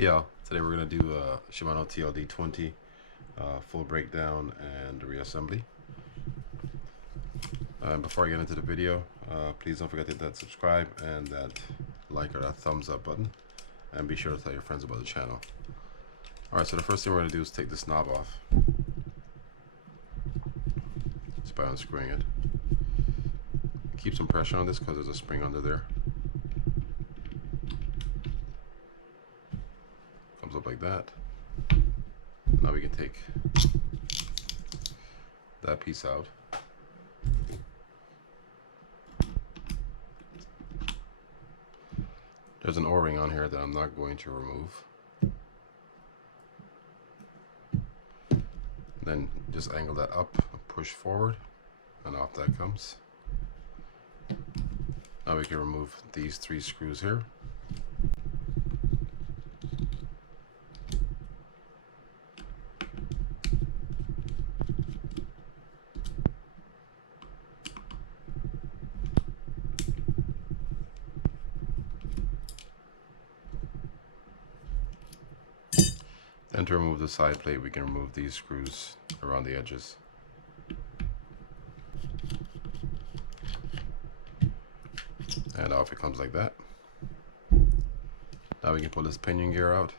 Hey y'all, today we're going to do a Shimano TLD 20 full breakdown and reassembly. Before I get into the video, please don't forget to hit that subscribe and that like or that thumbs up button, and be sure to tell your friends about the channel. Alright, so the first thing we're going to do is take this knob off just by unscrewing it. Keep some pressure on this because there's a spring under there. Comes up like that. Now we can take that piece out. There's an O-ring on here that I'm not going to remove. Then just angle that up, push forward, and off that comes. Now we can remove these 3 screws here. Then to remove the side plate, we can remove these screws around the edges. And off it comes like that. Now we can pull this pinion gear out,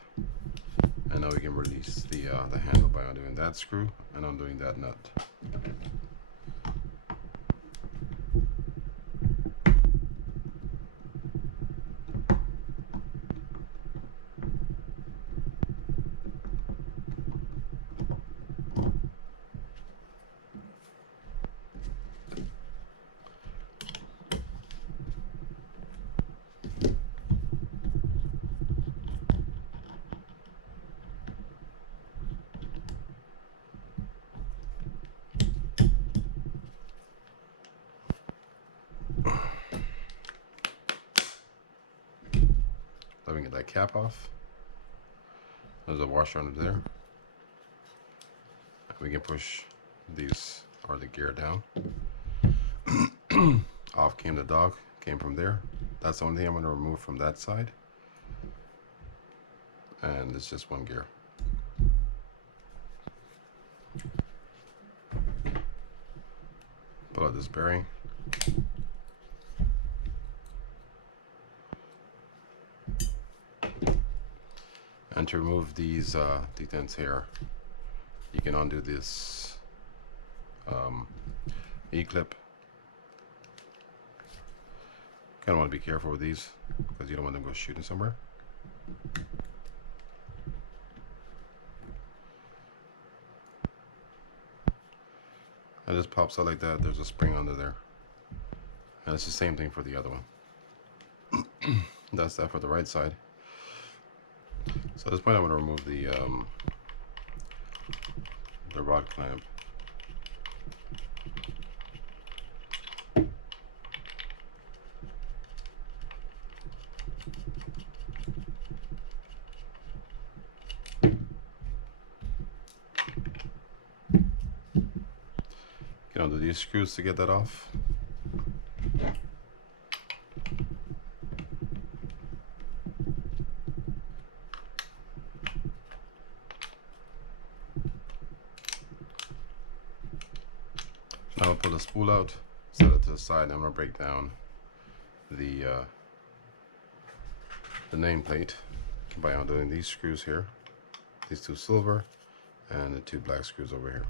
and now we can release the handle by undoing that screw and undoing that nut. Let me get that cap off. There's a washer under there. We can push these or the gear down. Off came the dog, came from there. That's the only thing I'm going to remove from that side. And it's just one gear. Pull out this bearing. And to remove these detents here, you can undo this E-clip. Kind of want to be careful with these because you don't want them to go shooting somewhere. And this pops out like that. There's a spring under there, and it's the same thing for the other one. That's that for the right side. So at this point, I'm going to remove the rod clamp. Get under these screws to get that off. Now I'll pull the spool out, set it to the side, and I'm going to break down the nameplate by undoing these screws here, these 2 silver and the 2 black screws over here.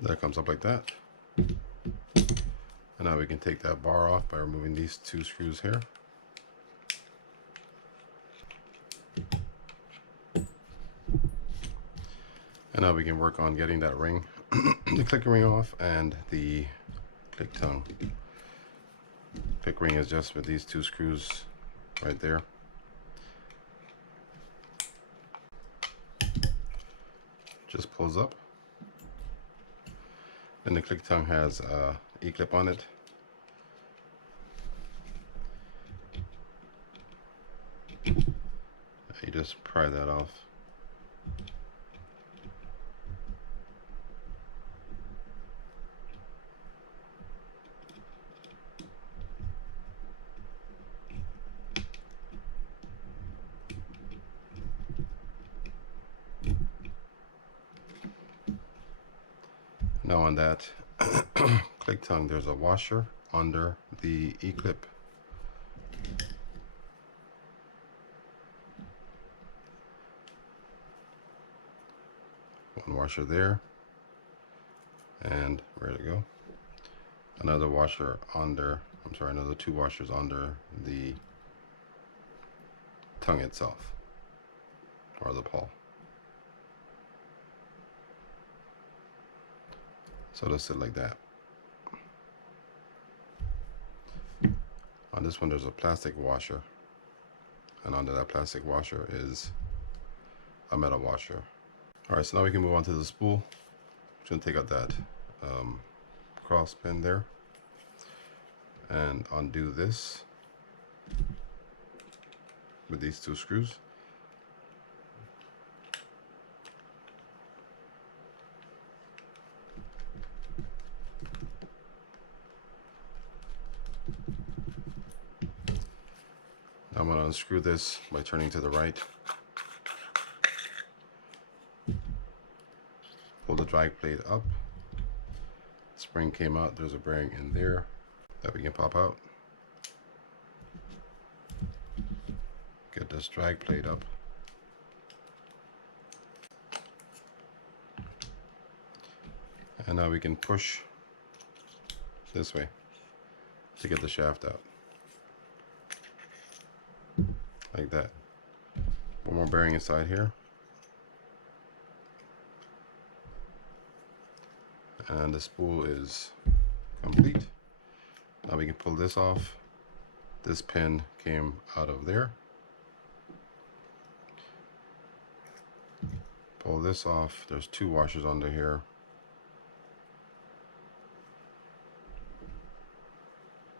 That comes up like that. And now we can take that bar off by removing these 2 screws here. And now we can work on getting that ring, the click ring off, and the click tongue. Click ring is just with these 2 screws right there. Just pulls up. Then the click tongue has a E-clip on it. You just pry that off. Now on that click tongue, there's a washer under the E-clip. One washer there, and where to go? Another washer under, I'm sorry, another two washers under the tongue itself, or the pawl. So it'll sit like that. On this one, there's a plastic washer, and under that plastic washer is a metal washer. All right, so now we can move on to the spool. I'm just gonna take out that cross pin there and undo this with these two screws. Now I'm going to unscrew this by turning to the right. Pull the drag plate up. Spring came out. There's a bearing in there that we can pop out. Get this drag plate up. And now we can push this way to get the shaft out. Like that. One more bearing inside here. And the spool is complete. Now we can pull this off. This pin came out of there. Pull this off. There's two washers under here.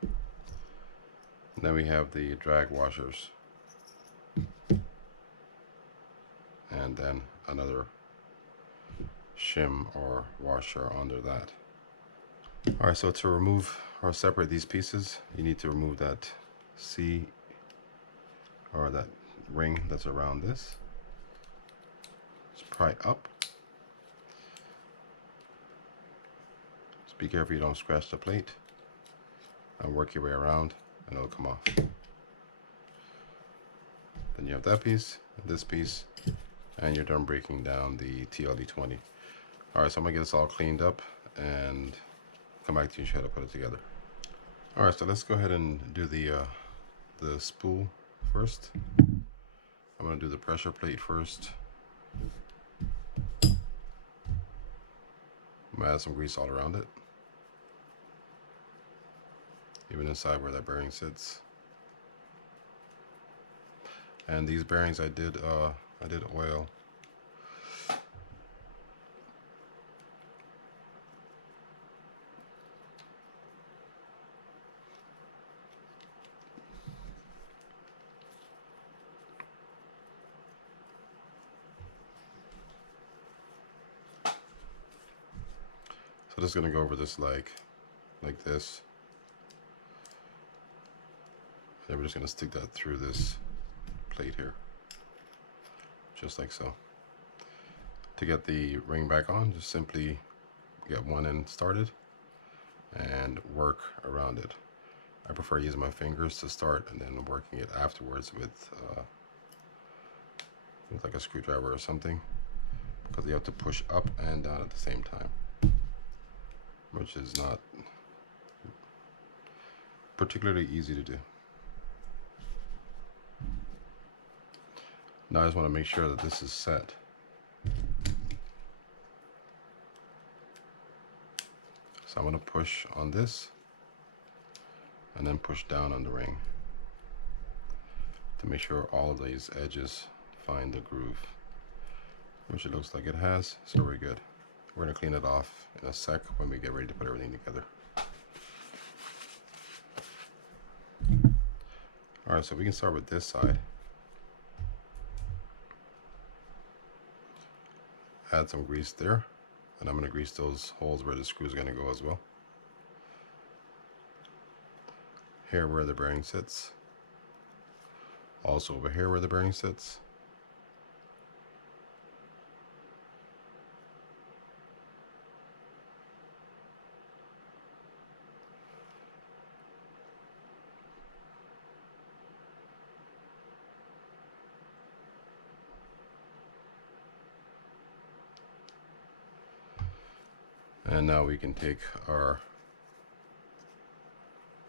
And then we have the drag washers. And then another shim or washer under that. Alright, so to remove or separate these pieces, you need to remove that C or that ring that's around this. Just pry up. Just be careful you don't scratch the plate, and work your way around and it'll come off. Then you have that piece, this piece, and you're done breaking down the TLD 20. Alright, so I'm gonna get this all cleaned up and come back to you and show how to put it together. Alright, so let's go ahead and do the spool first. I'm gonna do the pressure plate first. I'm gonna add some grease all around it, even inside where that bearing sits. And these bearings I did oil. So just gonna go over this like this. And we're just gonna stick that through this plate here, just like so. To get the ring back on, just simply get one end started and work around it. I prefer using my fingers to start and then working it afterwards with like a screwdriver or something, because you have to push up and down at the same time, which is not particularly easy to do. Now I just want to make sure that this is set. So I'm going to push on this and then push down on the ring to make sure all of these edges find the groove, which it looks like it has, so we're good. We're going to clean it off in a sec when we get ready to put everything together. Alright, so we can start with this side. Add some grease there, and I'm going to grease those holes where the screw is going to go as well. Here where the bearing sits. Also over here where the bearing sits. And now we can take our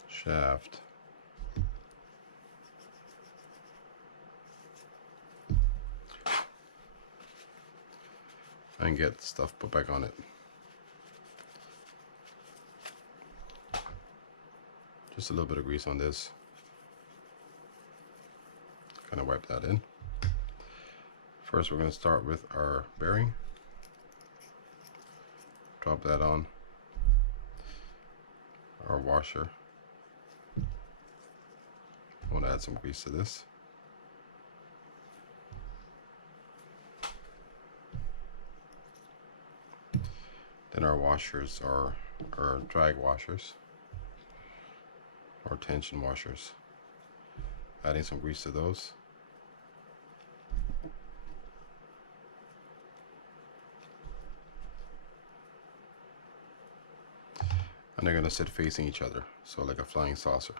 shaft and get stuff put back on it. Just a little bit of grease on this. Kind of wipe that in. First, we're going to start with our bearing. Drop that on our washer. I want to add some grease to this. Then our washers are our drag washers or tension washers. Adding some grease to those. And they're going to sit facing each other, so like a flying saucer.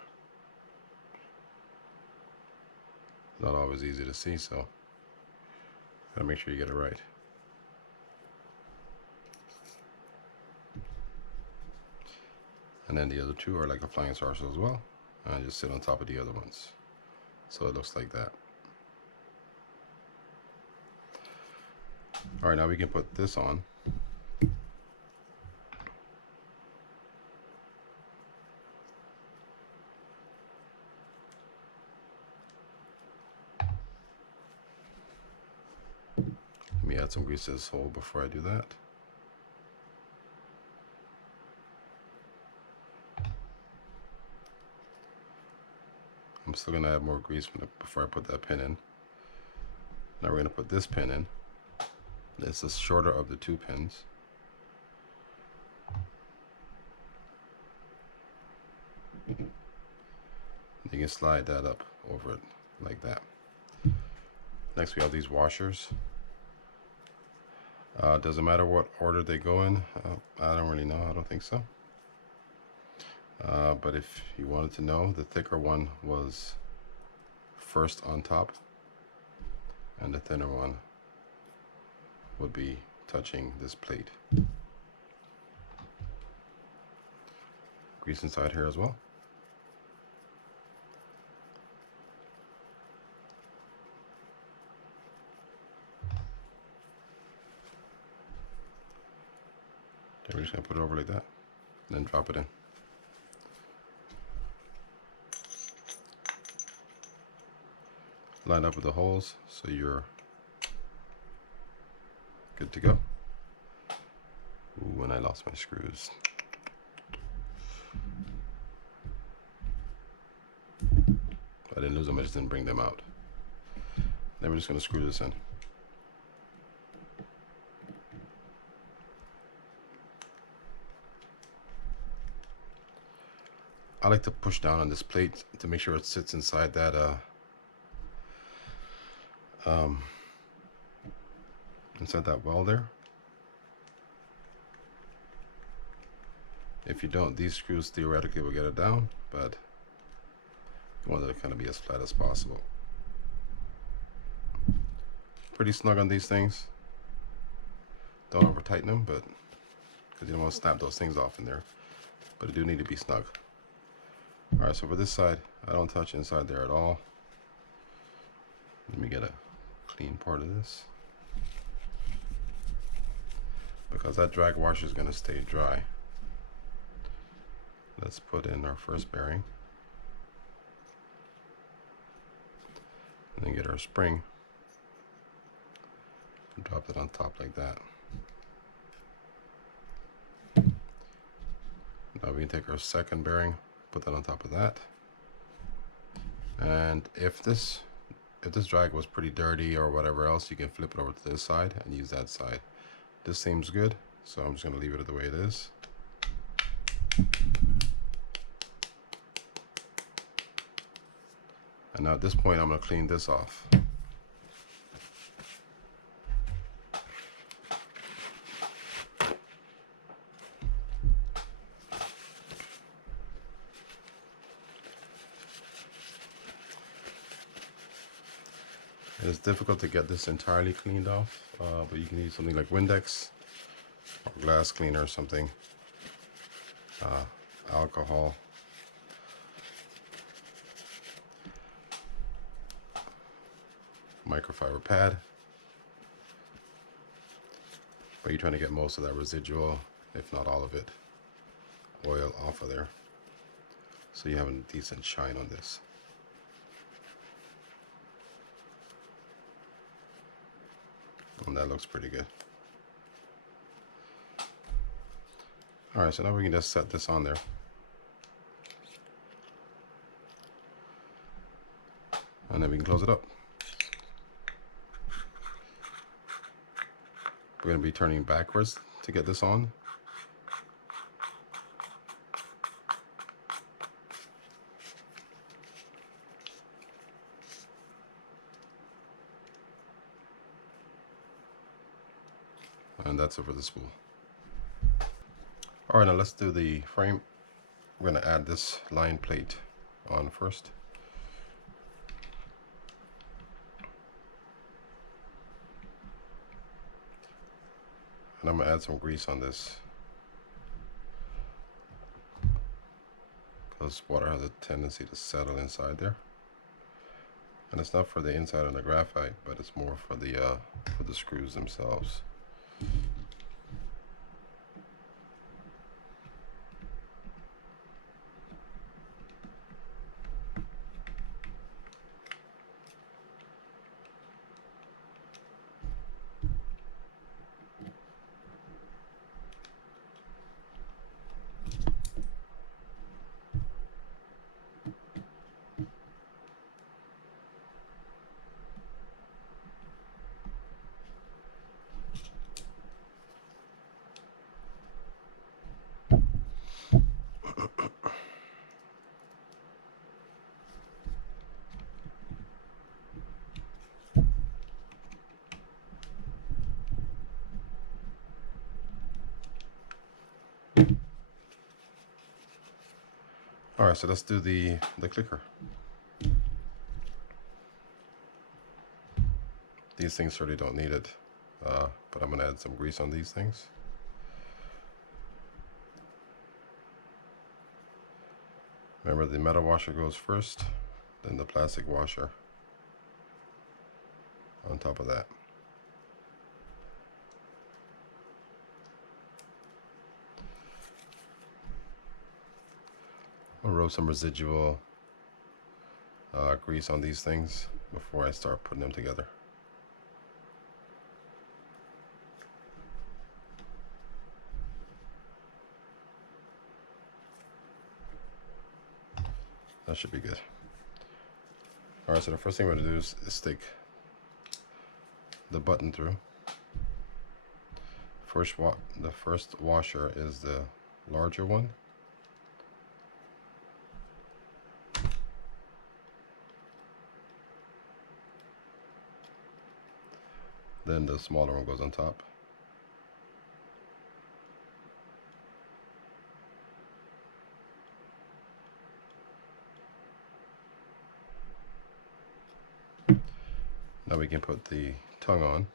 Not always easy to see, so gotta make sure you get it right. And then the other two are like a flying saucer as well, and I just sit on top of the other ones, so it looks like that. All right, now we can put this on. Let me add some grease to this hole before I do that. I'm still going to add more grease before I put that pin in. Now we're going to put this pin in. It's the shorter of the two pins. You can slide that up over it like that. Next we have these washers. Doesn't matter what order they go in. I don't really know. I don't think so. But if you wanted to know, the thicker one was first on top, and the thinner one would be touching this plate. Grease inside here as well. Then we're just going to put it over like that, and then drop it in. Line up with the holes so you're good to go. Ooh, and I lost my screws. I didn't lose them, I just didn't bring them out. Then we're just going to screw this in. I like to push down on this plate to make sure it sits inside that well there. If you don't, these screws theoretically will get it down, but you want it to kind of be as flat as possible. Pretty snug on these things. Don't over tighten them, but because you don't want to snap those things off in there, but they do need to be snug. All right, so for this side, I don't touch inside there at all. Let me get a clean part of this, because that drag washer is going to stay dry. Let's put in our first bearing, and then get our spring and drop it on top like that. Now we can take our second bearing, put that on top of that, and if this drag was pretty dirty or whatever else, you can flip it over to this side and use that side. This seems good, so I'm just going to leave it the way it is. And now at this point, I'm going to clean this off. It's difficult to get this entirely cleaned off, but you can use something like Windex or glass cleaner or something, alcohol, microfiber pad, but you're trying to get most of that residual, if not all of it, oil off of there, so you have a decent shine on this. And that looks pretty good. Alright, so now we can just set this on there. And then we can close it up. We're going to be turning backwards to get this on. And that's it for the spool. Alright, now let's do the frame. We're going to add this line plate on first. And I'm going to add some grease on this, because water has a tendency to settle inside there. And it's not for the inside of the graphite, but it's more for the screws themselves. Alright, so let's do the clicker. These things certainly don't need it, but I'm going to add some grease on these things. Remember, the metal washer goes first, then the plastic washer on top of that. I'll rub some residual grease on these things before I start putting them together. That should be good. Alright, so the first thing we're going to do is stick the button through. The first washer is the larger one. Then the smaller one goes on top. Now we can put the tongue on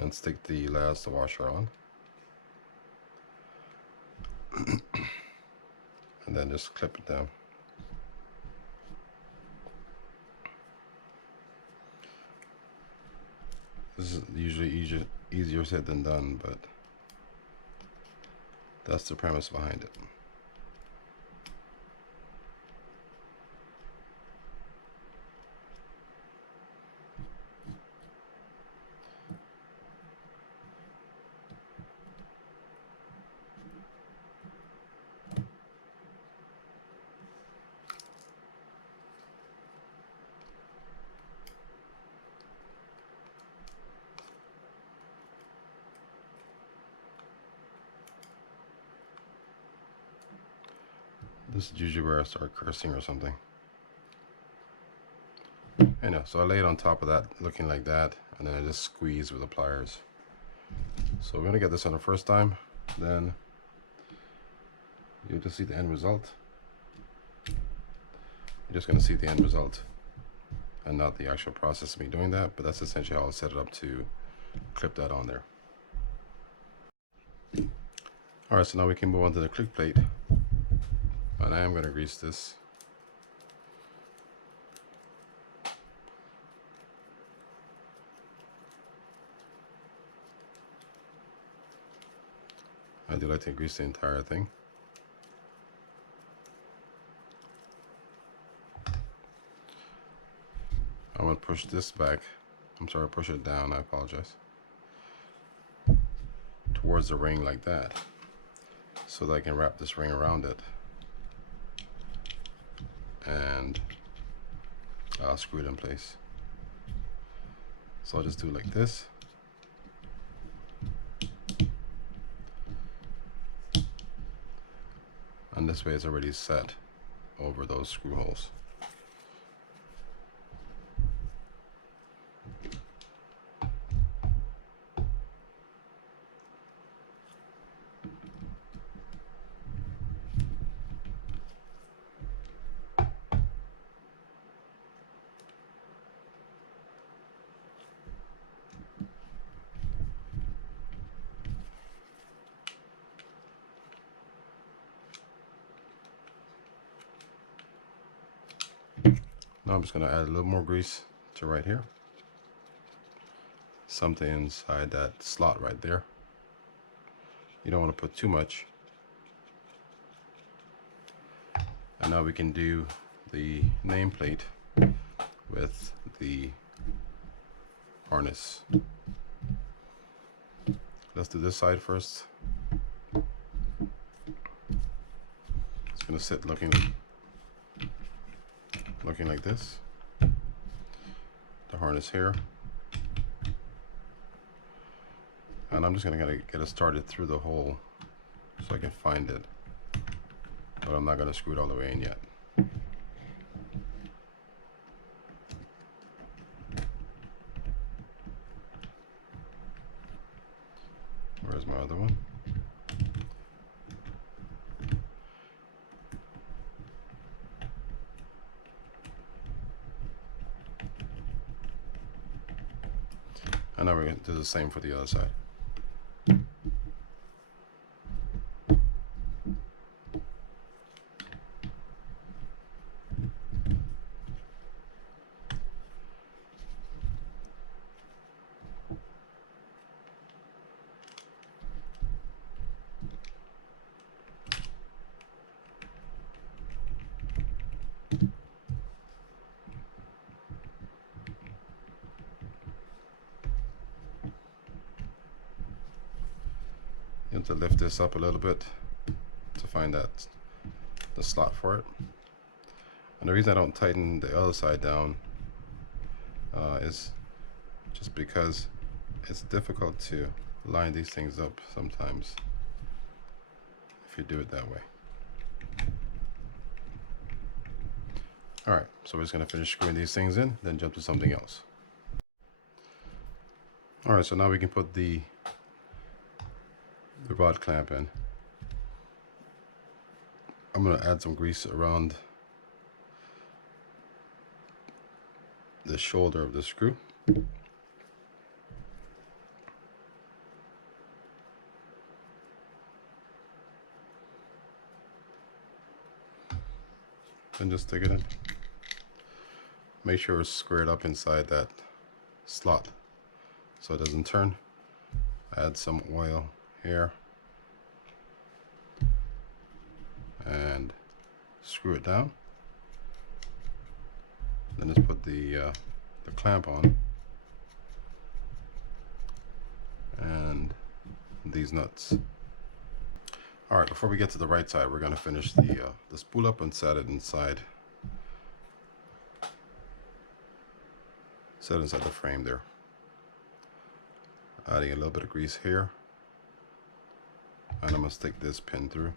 and stick the last washer on. And then just clip it down. This is usually easier said than done, but that's the premise behind it. This is usually where I start cursing or something. I know, so I lay it on top of that, looking like that, and then I just squeeze with the pliers. So we're gonna get this on the first time, then you'll just see the end result. You're just gonna see the end result and not the actual process of me doing that, but that's essentially how I'll set it up to clip that on there. Alright, so now we can move on to the click plate. And I am going to grease this. I do like to grease the entire thing. I'm going to push this back. I'm sorry, push it down. I apologize. Towards the ring like that, so that I can wrap this ring around it. And I'll screw it in place. So I'll just do it like this. And this way it's already set over those screw holes. Now I'm just going to add a little more grease to right here. Something inside that slot right there. You don't want to put too much. And now we can do the nameplate with the harness. Let's do this side first. It's going to sit looking like this. The harness here. And I'm just going to get it started through the hole so I can find it. But I'm not going to screw it all the way in yet. Where's my other one? And now we're going to do the same for the other side. You have to lift this up a little bit to find that the slot for it. And the reason I don't tighten the other side down is just because it's difficult to line these things up sometimes if you do it that way. Alright, so we're just going to finish screwing these things in, then jump to something else. Alright, so now we can put the rod clamp in. I'm going to add some grease around the shoulder of the screw. And just stick it in. Make sure it's squared up inside that slot so it doesn't turn. Add some oil here and screw it down. Then just put the clamp on and these nuts. All right, before we get to the right side, we're going to finish the spool up and set it inside. Set it inside the frame there. Adding a little bit of grease here. And I'm going to stick this pin through.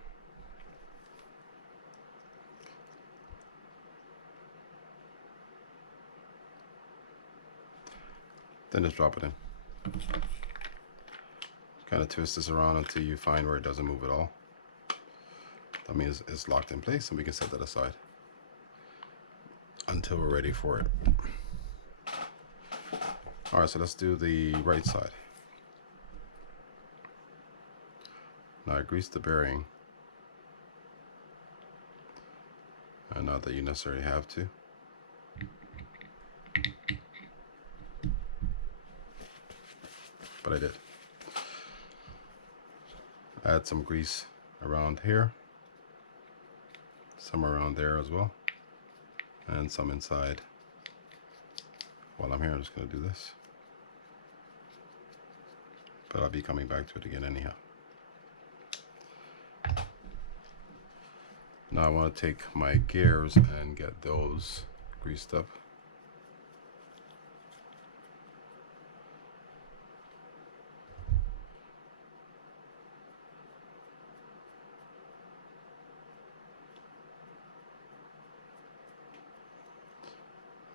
Then just drop it in. Kind of twist this around until you find where it doesn't move at all. That means it's locked in place, and we can set that aside until we're ready for it. All right, so let's do the right side. Now I greased the bearing, and not that you necessarily have to. But I did. Add some grease around here, some around there as well, and some inside. While I'm here, I'm just going to do this. But I'll be coming back to it again anyhow. Now I want to take my gears and get those greased up.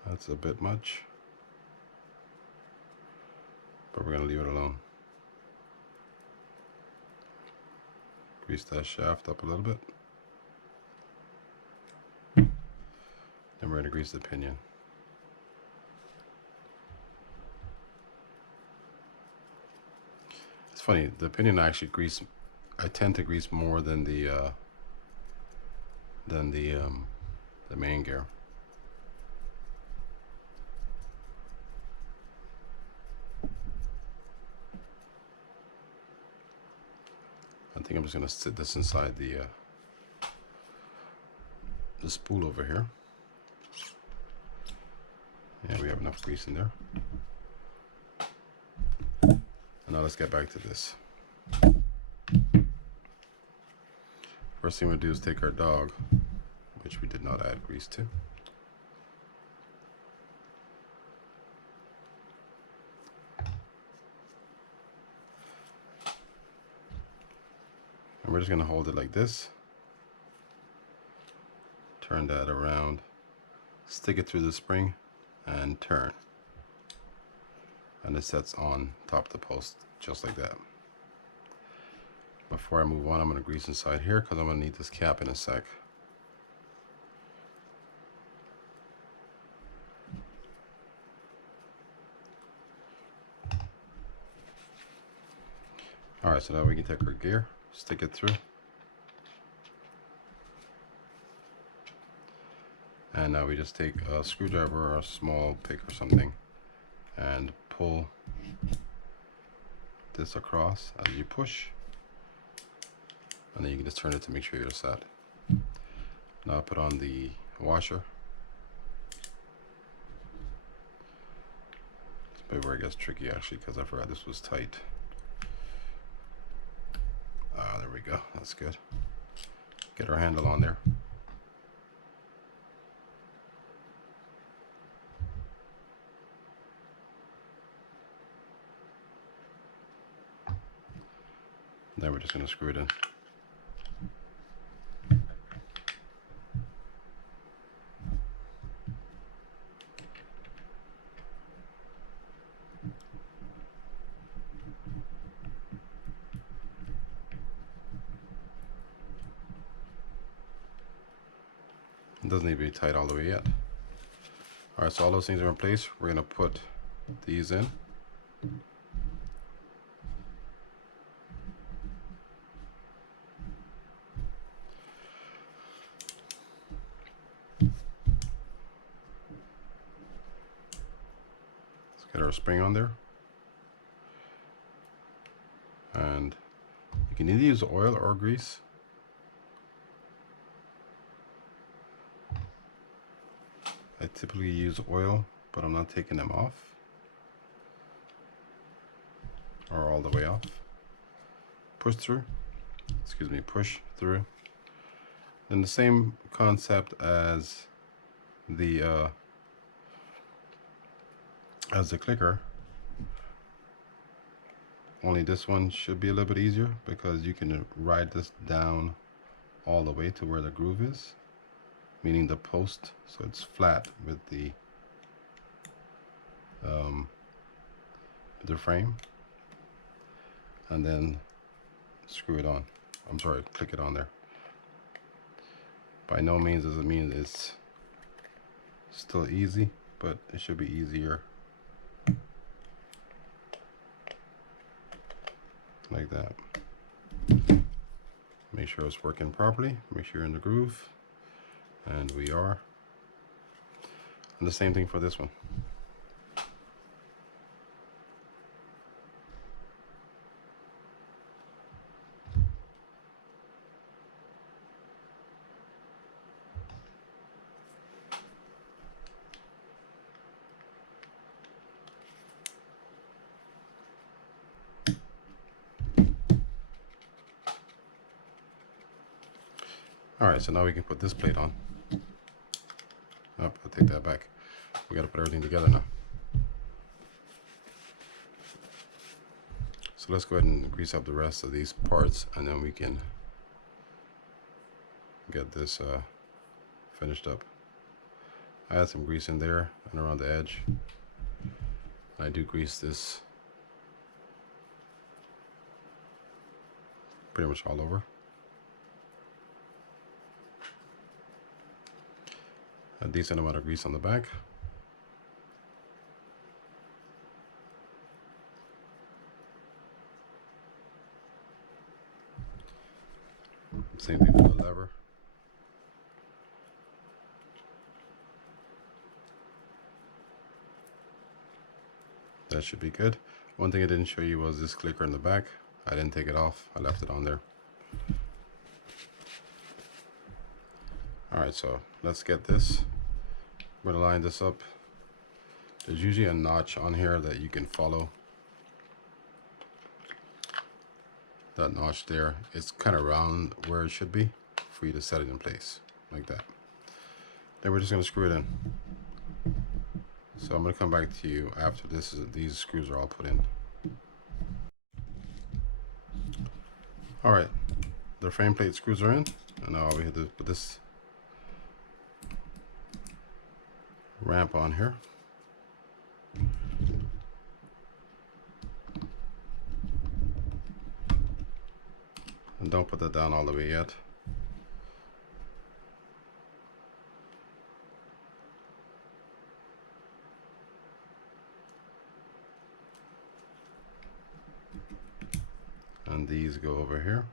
That's a bit much, but we're going to leave it alone. Grease that shaft up a little bit. Then we're going to grease the pinion. It's funny, the pinion I actually grease, I tend to grease more than the main gear. I think I'm just going to sit this inside the spool over here. Yeah, we have enough grease in there. And now let's get back to this. First thing we'll do is take our dog, which we did not add grease to. And we're just going to hold it like this. Turn that around, stick it through the spring, and turn. And it sets on top of the post just like that. Before I move on, I'm going to grease inside here because I'm going to need this cap in a sec. Alright, so now we can take our gear, stick it through. And now we just take a screwdriver or a small pick or something and pull this across as you push. And then you can just turn it to make sure you're set. Now put on the washer. It's a bit where it gets tricky actually because I forgot this was tight. Ah, there we go. That's good. Get our handle on there. Then we're just going to screw it in. It doesn't need to be tight all the way yet. Alright, so all those things are in place. We're going to put these in. Get our spring on there, and you can either use oil or grease. I typically use oil, but I'm not taking them off or all the way off. Push through, excuse me, push through. Then the same concept as the clicker, only this one should be a little bit easier because you can ride this down all the way to where the groove is, meaning the post, so it's flat with the frame, and then screw it on. I'm sorry, click it on there. By no means does it mean it's still easy, but it should be easier. Like that. Make sure it's working properly. Make sure you're in the groove. And we are. And the same thing for this one. All right, so now we can put this plate on. Oh, I'll take that back. We got to put everything together now. So let's go ahead and grease up the rest of these parts, and then we can get this finished up. I add some grease in there and around the edge. I do grease this pretty much all over. A decent amount of grease on the back. Same thing for the lever. That should be good. One thing I didn't show you was this clicker in the back. I didn't take it off. I left it on there. Alright, so let's get this. We're going to line this up. There's usually a notch on here that you can follow. That notch there, it's kind of round where it should be for you to set it in place like that. Then we're just going to screw it in. So I'm going to come back to you after these screws are all put in. All right, the frame plate screws are in, and now we have to put this ramp on here. And don't put that down all the way yet. And these go over here.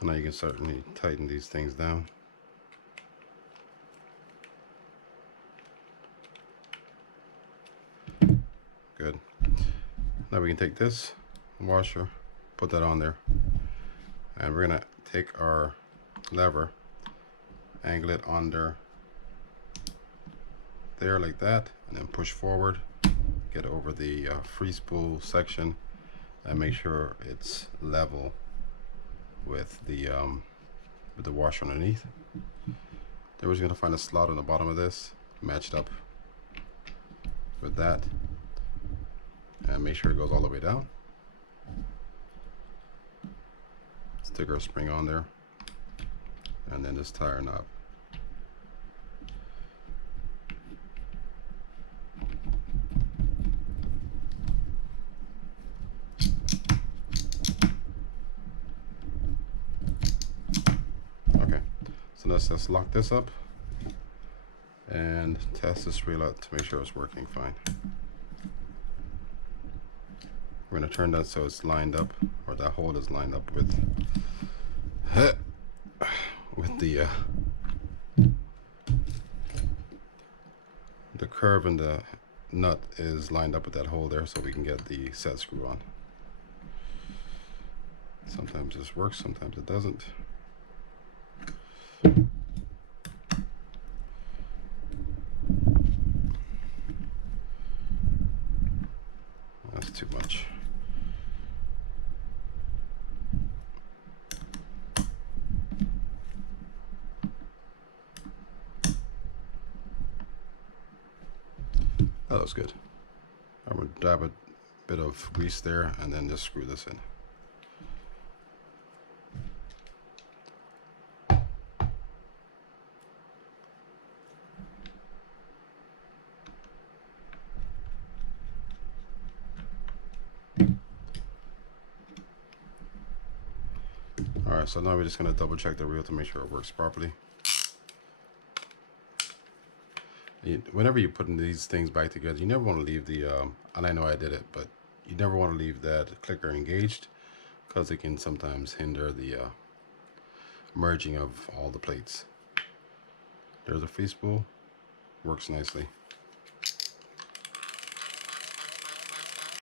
And now you can certainly tighten these things down. Good. Now we can take this washer, put that on there, and we're gonna take our lever, angle it under there like that, and then push forward, get over the free spool section, and make sure it's level with the washer underneath. Then we're just gonna find a slot on the bottom of this, matched up with that, and make sure it goes all the way down. Stick our spring on there, and then this tire knob. Okay, so let's just lock this up and test this reel out to make sure it's working fine. We're going to turn that so it's lined up, or that hole is lined up with the curve, and the nut is lined up with that hole there, so we can get the set screw on. Sometimes this works, sometimes it doesn't. That's too much. That looks good. I'm going to dab a bit of grease there and then just screw this in. Alright, so now we're just going to double check the reel to make sure it works properly. Whenever you're putting these things back together, you never want to leave the, and I know I did it, but you never want to leave that clicker engaged, because it can sometimes hinder the merging of all the plates. There's a free spool, works nicely.